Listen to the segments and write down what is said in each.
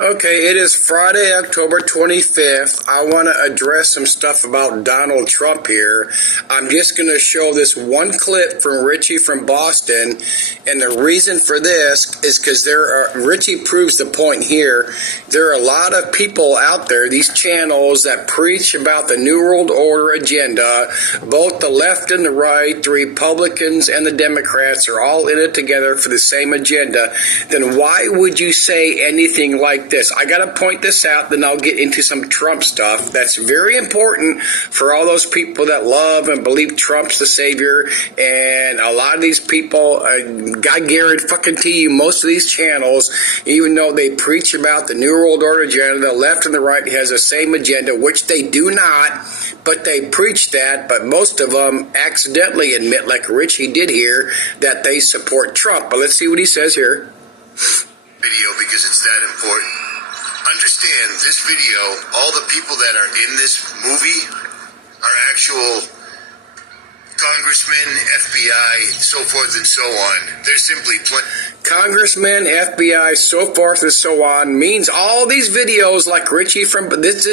Okay, it is Friday, October 25th. I want to address some stuff about Donald Trump here. I'm just going to show this one clip from Richie from Boston, and the reason for this is because Richie proves the point here. There are a lot of people out there, these channels that preach about the New World Order agenda. Both the left and the right, the Republicans and the Democrats are all in it together for the same agenda. Then why would you say anything like this? I got to point this out, then I'll get into some Trump stuff. That's very important for all those people that love and believe Trump's the savior. And a lot of these people, I guarantee you, most of these channels, even though they preach about the New World Order agenda, the left and the right has the same agenda, which they do not, but they preach that. But most of them accidentally admit, like Richie did here, that they support Trump. But let's see what he says here. Video, because it's that important. Understand this video, all the people that are in this movie are actual congressmen, FBI, so forth and so on. They're simply Congressmen, FBI, so forth and so on means all these videos like Richie from this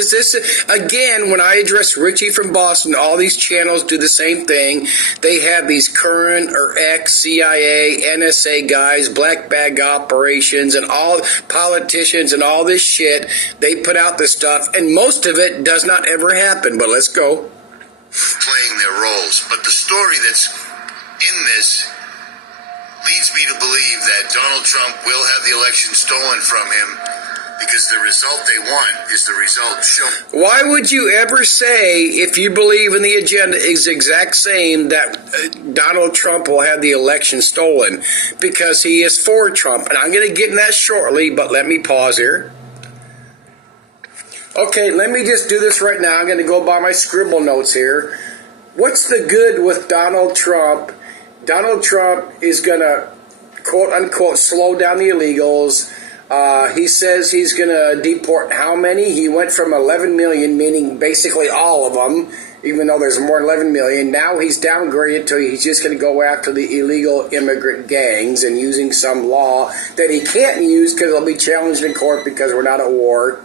again, when I address Richie from Boston, all these channels do the same thing. They have these current or ex-CIA, NSA guys, black bag operations, and all politicians and all this shit. They put out this stuff, and most of it does not ever happen. But let's go. Playing their roles, but the story that's in this leads me to believe that Donald Trump will have the election stolen from him, because the result they want is the result shown. Why would you ever say, if you believe in the agenda is exact same, that Donald Trump will have the election stolen? Because he is for Trump, and I'm going to get in that shortly, but let me pause here. Okay, let me just do this right now. I'm going to go by my scribble notes here. What's the good with Donald Trump? Donald Trump is going to, quote-unquote, slow down the illegals. He says he's going to deport how many? He went from 11 million, meaning basically all of them, even though there's more than 11 million. Now he's downgraded to he's just going to go after the illegal immigrant gangs and using some law that he can't use because it'll be challenged in court because we're not at war.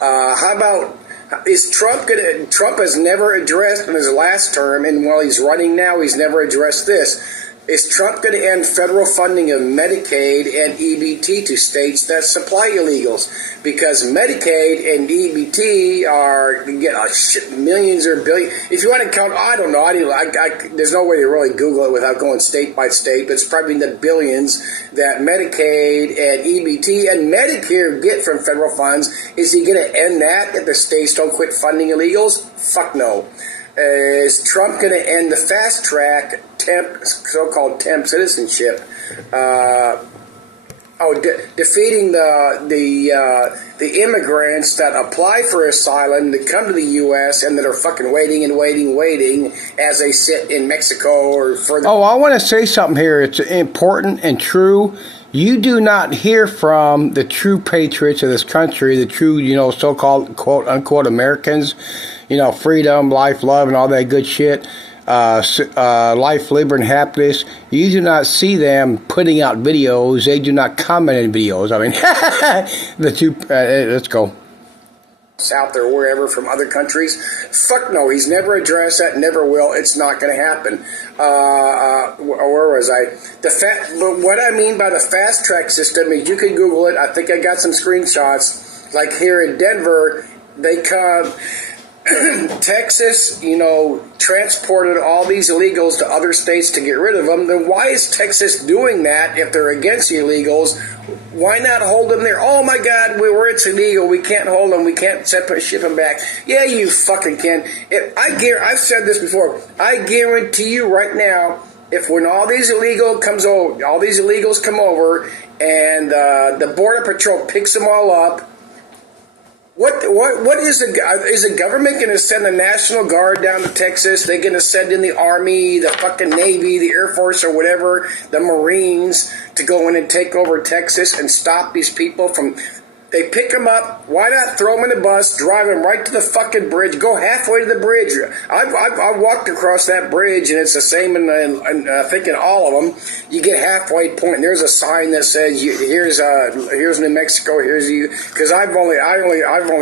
How about, is Trump Trump has never addressed in his last term, and while he's running now, he's never addressed this. Is Trump going to end federal funding of Medicaid and EBT to states that supply illegals? Because Medicaid and EBT are millions or billions. If you want to count, I don't know. There's no way to really Google it without going state by state, but it's probably in the billions that Medicaid and EBT and Medicare get from federal funds. Is he going to end that if the states don't quit funding illegals? Fuck no. Is Trump going to end the fast track so-called temp citizenship? Defeating the immigrants that apply for asylum to come to the U.S. and that are fucking waiting as they sit in Mexico or further. Oh, I want to say something here. It's important and true. You do not hear from the true patriots of this country, the true, so-called quote-unquote Americans, freedom, life, love, and all that good shit, life, liberty, and happiness. You do not see them putting out videos. They do not comment in videos. I mean, let's go. Out there, wherever, from other countries. Fuck no, he's never addressed that, never will. It's not going to happen. Where was I? But what I mean by the fast track system is, you can Google it. I think I got some screenshots. Like here in Denver, they come. Texas, transported all these illegals to other states to get rid of them. Then why is Texas doing that if they're against the illegals? Why not hold them there? Oh my God, it's illegal. We can't hold them. We can't ship them back. Yeah, you fucking can. I've said this before. I guarantee you right now, when all these illegals come over, and the Border Patrol picks them all up. What is the government going to send the National Guard down to Texas? They're going to send in the Army, the fucking Navy, the Air Force, or whatever, the Marines, to go in and take over Texas and stop these people from They pick them up. Why not throw them in the bus, drive them right to the fucking bridge, go halfway to the bridge? I've walked across that bridge, and it's the same I think in all of them. You get halfway point, and there's a sign that says, "Here's New Mexico. Here's you." Because I've only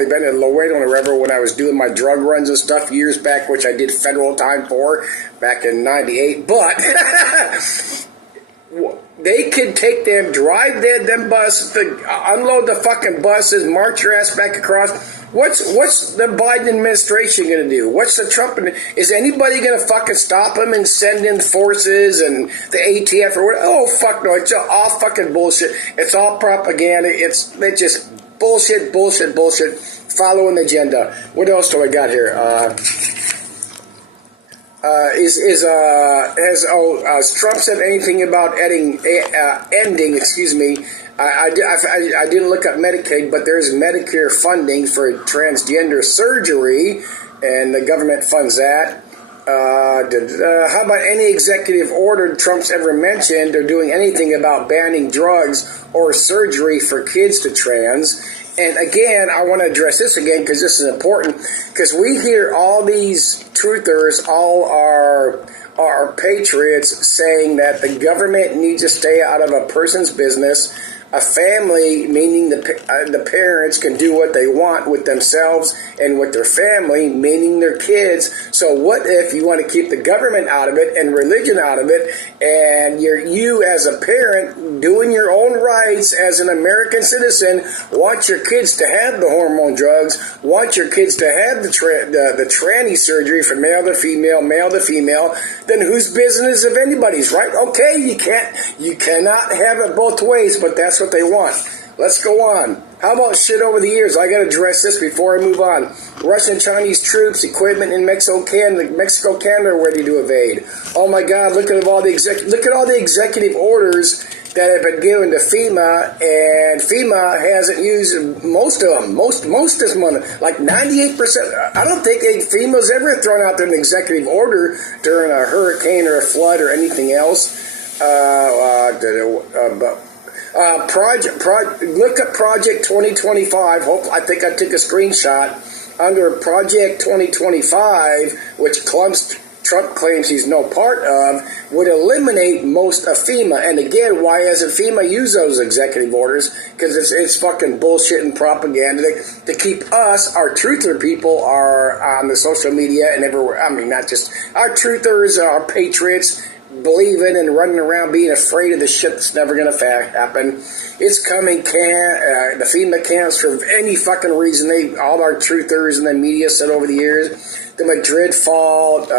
been in Laredo on the River when I was doing my drug runs and stuff years back, which I did federal time for back in '98. But they could take them, drive them buses, unload the fucking buses, march your ass back across. What's the Biden administration going to do? What's the Trump? Is anybody going to fucking stop them and send in forces and the ATF or what? Oh, fuck no. It's all fucking bullshit. It's all propaganda. It's just bullshit, following the agenda. What else do I got here? Has Trump said anything about ending? Excuse me. I didn't look up Medicaid, but there's Medicare funding for transgender surgery, and the government funds that. How about any executive order Trump's ever mentioned or doing anything about banning drugs or surgery for kids to trans? And again, I want to address this again because this is important, because we hear all these truthers, all our patriots saying that the government needs to stay out of a person's business. A family, meaning the parents, can do what they want with themselves and with their family, meaning their kids. So what if you want to keep the government out of it and religion out of it, and you as a parent doing your own rights as an American citizen want your kids to have the hormone drugs, want your kids to have the tranny surgery from male to female, then whose business if anybody's, right? Okay, you cannot have it both ways, but that's what they want. Let's go on. How about shit over the years? I got to address this before I move on. Russian Chinese troops, equipment in Mexico, Canada are ready to invade. Oh my God! Look at all the executive orders that have been given to FEMA, and FEMA hasn't used most of them. Most of this money, like 98%. I don't think FEMA's ever thrown out there an executive order during a hurricane or a flood or anything else. Look at Project 2025. I think I took a screenshot. Under Project 2025, which Trump claims he's no part of, would eliminate most of FEMA. And again, why hasn't FEMA used those executive orders? Because it's fucking bullshit and propaganda to keep us, our truther people, are on the social media and everywhere. I mean, not just our truthers, our patriots, believing and running around being afraid of the shit that's never going to happen. It's coming, the FEMA camps for any fucking reason. All our truthers and the media said over the years. The Madrid fault,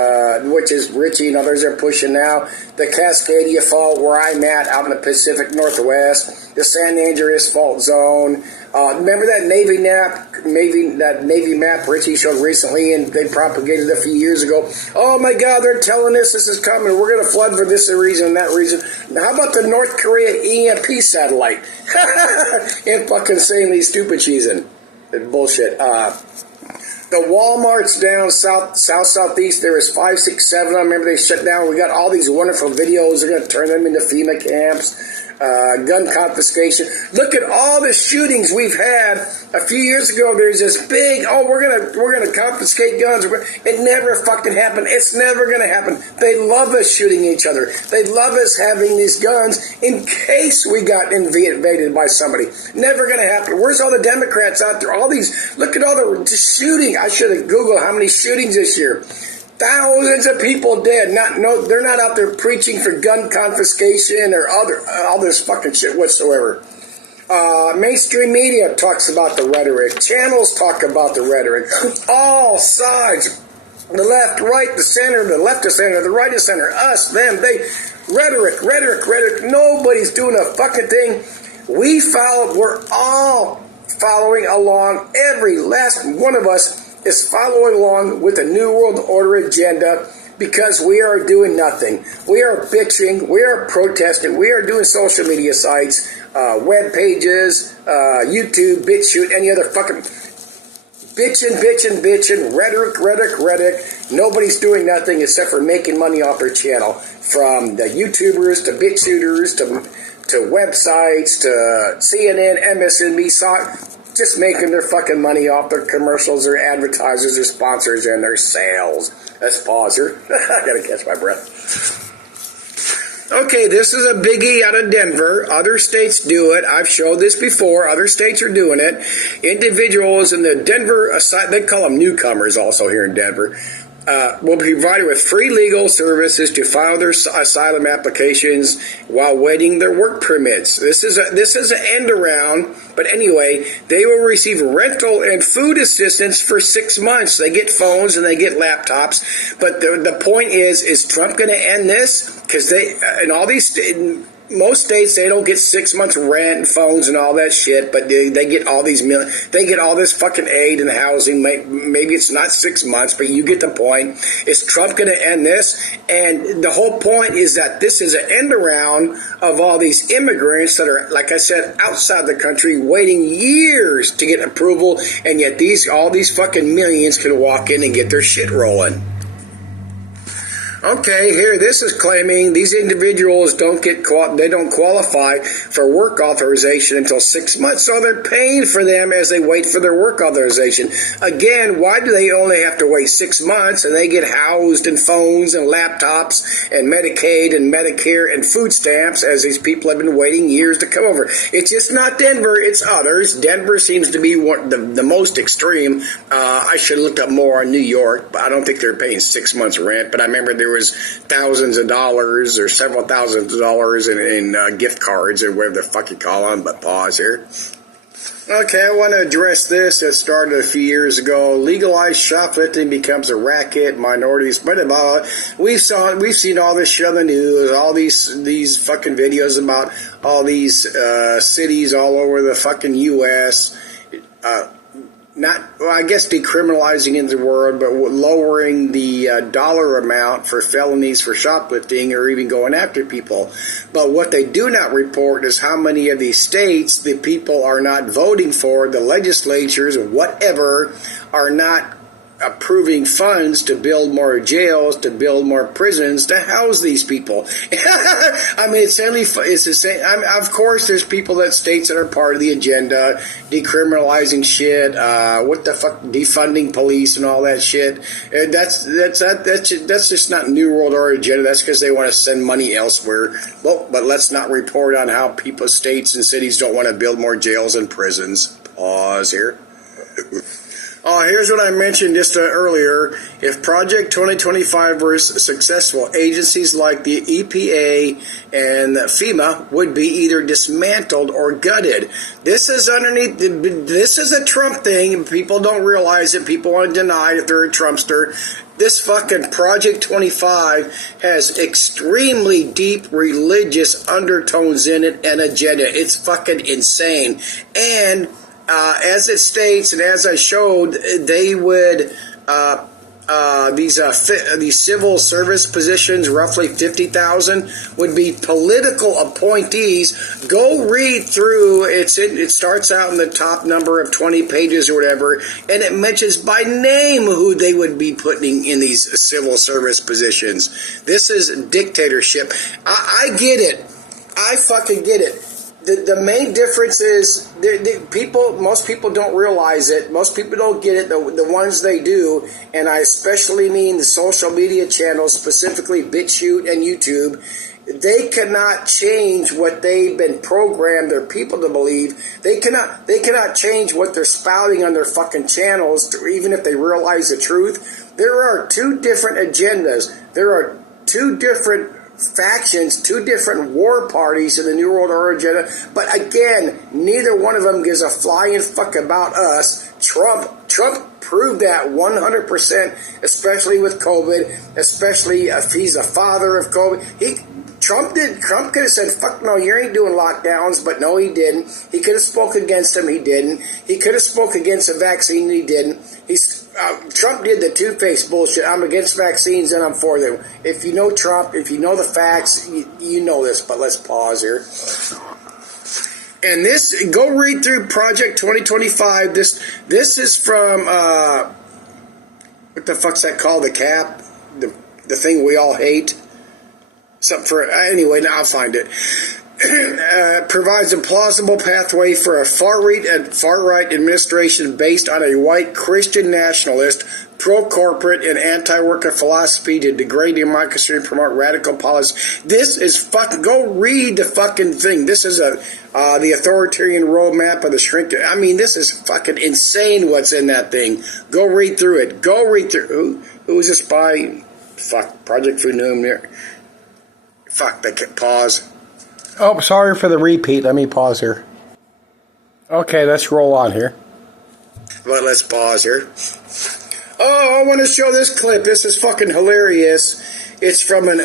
which is Richie and others are pushing now. The Cascadia fault, where I'm at, out in the Pacific Northwest. The San Andreas fault zone. Remember that Navy map Richie showed recently, and they propagated a few years ago. Oh my God, they're telling us this is coming. We're going to flood for this reason and that reason. Now, how about the North Korea EMP satellite? And fucking saying these stupid cheesing. Bullshit. The Walmarts down southeast, there is 5, 6, 7. I remember they shut down. We got all these wonderful videos. They're going to turn them into FEMA camps. Gun confiscation. Look at all the shootings we've had. A few years ago, there's this big, we're gonna confiscate guns. It never fucking happened. It's never gonna happen. They love us shooting each other. They love us having these guns in case we got invaded by somebody. Never gonna happen. Where's all the Democrats out there? All these, look at all the shooting. I should have Googled how many shootings this year. Thousands of people dead. They're not out there preaching for gun confiscation or all this fucking shit whatsoever. Mainstream media talks about the rhetoric. Channels talk about the rhetoric. All sides. The left, right, the center, the left of center, the right of center, us, them, they. Rhetoric. Nobody's doing a fucking thing. We're all following along. Every last one of us is following along with the New World Order agenda because we are doing nothing. We are bitching. We are protesting. We are doing social media sites, web pages, YouTube, BitChute, any other fucking bitching, rhetoric. Nobody's doing nothing except for making money off their channel. From the YouTubers to BitChuters to websites to CNN, MSNBC. just making their fucking money off their commercials, their advertisers, their sponsors, and their sales. Let's pause here. I gotta catch my breath. Okay, this is a biggie out of Denver. Other states do it. I've showed this before. Other states are doing it. Individuals in the Denver, they call them newcomers also here in Denver, will be provided with free legal services to file their asylum applications while waiting their work permits. This is an end around, but anyway, they will receive rental and food assistance for 6 months. They get phones and they get laptops, but the point is Trump going to end this? Because in all these most states, they don't get 6 months rent and phones and all that shit, but they get all these they get all this fucking aid and housing. Maybe it's not 6 months, but you get the point. Is Trump going to end this? And the whole point is that this is an end around of all these immigrants that are, like I said, outside the country waiting years to get approval, and yet all these fucking millions can walk in and get their shit rolling. Okay, here this is claiming these individuals don't qualify for work authorization until 6 months, so they're paying for them as they wait for their work authorization. Again, why do they only have to wait 6 months and they get housed in phones and laptops and Medicaid and Medicare and food stamps as these people have been waiting years to come over? It's just not Denver, it's others. Denver seems to be the most extreme. I should have looked up more on New York, but I don't think they're paying 6 months rent, but I remember there was thousands of dollars or several thousands of dollars in gift cards or whatever the fuck you call them, but pause here. Okay, I want to address this. It started a few years ago. Legalized shoplifting becomes a racket. Minorities, blah, blah, blah. We've seen all this shit on the news, all these fucking videos about all these cities all over the fucking U.S., I guess decriminalizing in the world, but lowering the dollar amount for felonies for shoplifting or even going after people. But what they do not report is how many of these states the people are not voting for, the legislatures or whatever are not approving funds to build more jails, to build more prisons, to house these people. I mean, it's the same. Of course, there's states that are part of the agenda, decriminalizing shit, what the fuck, defunding police and all that shit. That's just not New World Order agenda. That's because they want to send money elsewhere. Well, but let's not report on how states and cities don't want to build more jails and prisons. Pause here. Here's what I mentioned just earlier. If Project 2025 was successful, agencies like the EPA and FEMA would be either dismantled or gutted. This is a Trump thing. People don't realize it. People want to deny it if they're a Trumpster. This fucking Project 25 has extremely deep religious undertones in it and agenda. It's fucking insane. And as it states, and as I showed, they would these civil service positions, roughly 50,000, would be political appointees. Go read through. It starts out in the top number of 20 pages or whatever, and it mentions by name who they would be putting in these civil service positions. This is dictatorship. I get it. I fucking get it. The main difference is most people don't realize it. Most people don't get it. The ones they do, and I especially mean the social media channels, specifically BitChute and YouTube, they cannot change what they've been programmed their people to believe. They cannot change what they're spouting on their fucking channels, even if they realize the truth. There are two different agendas. There are two different factions, two different war parties in the New World Order agenda, but again, neither one of them gives a flying fuck about us. Trump proved that 100%, especially with COVID, especially if he's a father of COVID. Trump could have said, fuck no, you ain't doing lockdowns, but no, he didn't. He could have spoke against him, he didn't. He could have spoke against a vaccine, he didn't. Trump did the two-faced bullshit. I'm against vaccines and I'm for them. If you know Trump, if you know the facts, you know this, but let's pause here. And go read through Project 2025. This is from, what the fuck's that called? The CAP? The thing we all hate? Anyway, now I'll find it. provides a plausible pathway for a far-right administration based on a white Christian nationalist, pro-corporate, and anti-worker philosophy to degrade democracy and promote radical policies. This is fucking... Go read the fucking thing. This is the authoritarian roadmap of the shrink... I mean, this is fucking insane what's in that thing. Go read through it. Go read through... Who is this by? Fuck. Project Funum. Fuck. They can pause. Oh, sorry for the repeat. Let me pause here. Okay, let's roll on here. But let's pause here. Oh, I want to show this clip. This is fucking hilarious. It's from an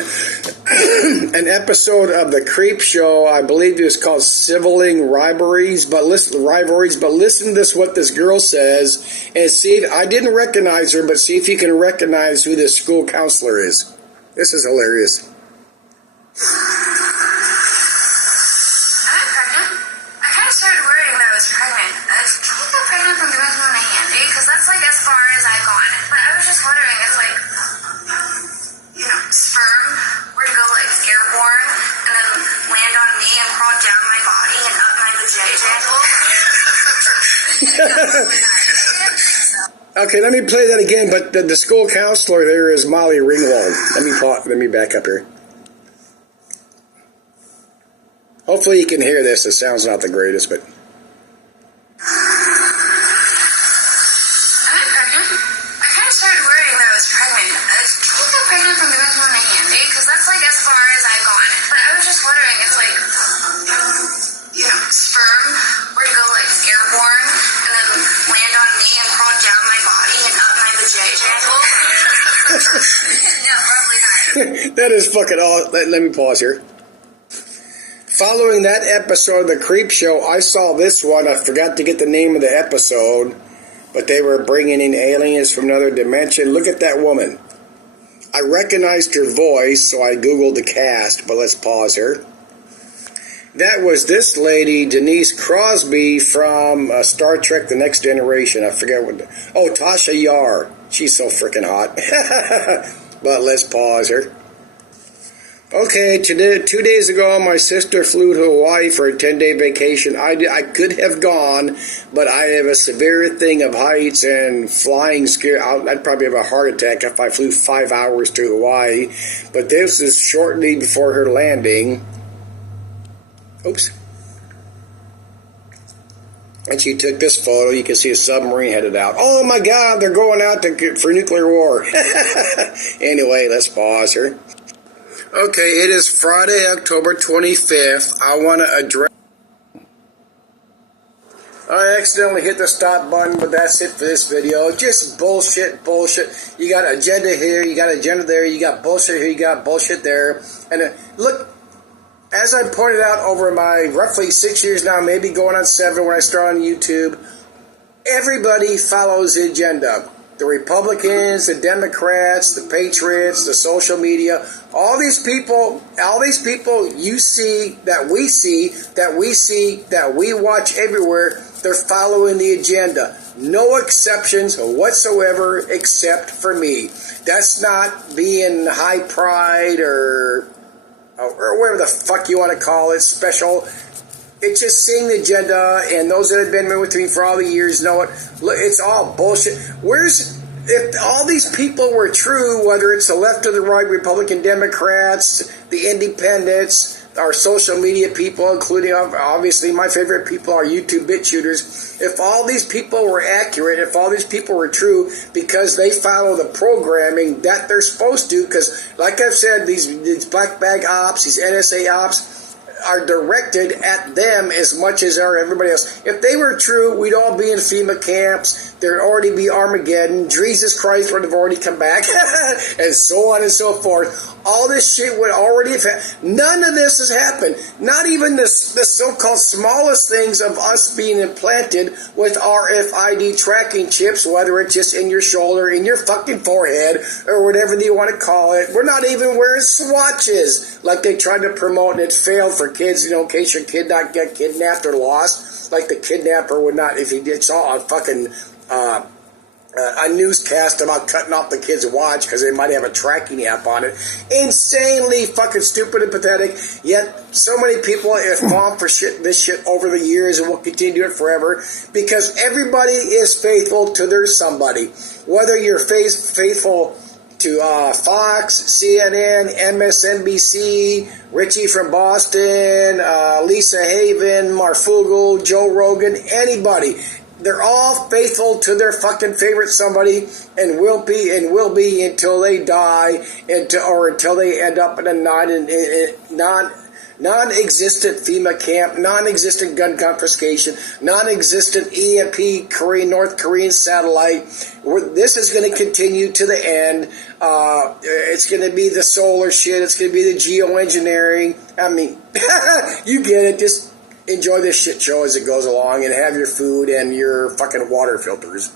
episode of the Creep Show. I believe it was called Sibling Rivalries. But listen to this, what this girl says, and see if, I didn't recognize her, but see if you can recognize who this school counselor is. This is hilarious. Okay, let me play that again, but the school counselor there is Molly Ringwald. Let me back up here. Hopefully you can hear this. The sound's not the greatest, but... That is fucking awesome. Let me pause here. Following that episode of the Creep Show, I saw this one. I forgot to get the name of the episode, but they were bringing in aliens from another dimension. Look at that woman. I recognized her voice, so I Googled the cast, but let's pause here. That was this lady, Denise Crosby, from Star Trek The Next Generation. I forget what... Oh, Tasha Yar. She's so freaking hot. But let's pause here. Okay, 2 days ago, my sister flew to Hawaii for a 10-day vacation. I could have gone, but I have a severe thing of heights and flying scare. I'd probably have a heart attack if I flew 5 hours to Hawaii. But this is shortly before her landing. Oops. And she took this photo. You can see a submarine headed out. Oh my God, they're going out for nuclear war. Anyway, let's pause here. Okay, it is Friday, October 25th. I want to address... I accidentally hit the stop button, but that's it for this video. Just bullshit. You got agenda here, you got agenda there, you got bullshit here, you got bullshit there. And look... As I pointed out over my roughly 6 years now, maybe going on 7 when I started on YouTube, everybody follows the agenda. The Republicans, the Democrats, the Patriots, the social media, all these people you see, that we watch everywhere, they're following the agenda. No exceptions whatsoever except for me. That's not being high pride or whatever the fuck you want to call it, special. It's just seeing the agenda, and those that have been with me for all the years know it. Look, it's all bullshit. If all these people were true, whether it's the left or the right, Republican, Democrats, the independents, our social media people, including obviously my favorite people are YouTube bit shooters. If all these people were accurate, if all these people were true, because they follow the programming that they're supposed to, because like I've said, these black bag ops, these NSA ops are directed at them as much as are everybody else. If they were true, we'd all be in FEMA camps. There'd already be Armageddon. Jesus Christ would have already come back, and so on and so forth. All this shit would already have happened. None of this has happened. Not even the so-called smallest things of us being implanted with RFID tracking chips, whether it's just in your shoulder, in your fucking forehead, or whatever you want to call it. We're not even wearing swatches like they tried to promote, and it failed for kids, in case your kid not get kidnapped or lost. Like the kidnapper would not, if he saw a fucking a newscast about cutting off the kid's watch because they might have a tracking app on it. Insanely fucking stupid and pathetic. Yet so many people have fallen for this shit over the years and will continue to do it forever because everybody is faithful to their somebody. Whether you're faithful to Fox, CNN, MSNBC, Richie from Boston, Lisa Haven, Marfugel, Joe Rogan, anybody. They're all faithful to their fucking favorite somebody and will be until they die or until they end up in a non-existent FEMA camp, non-existent gun confiscation, non-existent EMP North Korean satellite. This is going to continue to the end. It's going to be the solar shit. It's going to be the geoengineering. I mean, you get it. Just enjoy this shit show as it goes along and have your food and your fucking water filters.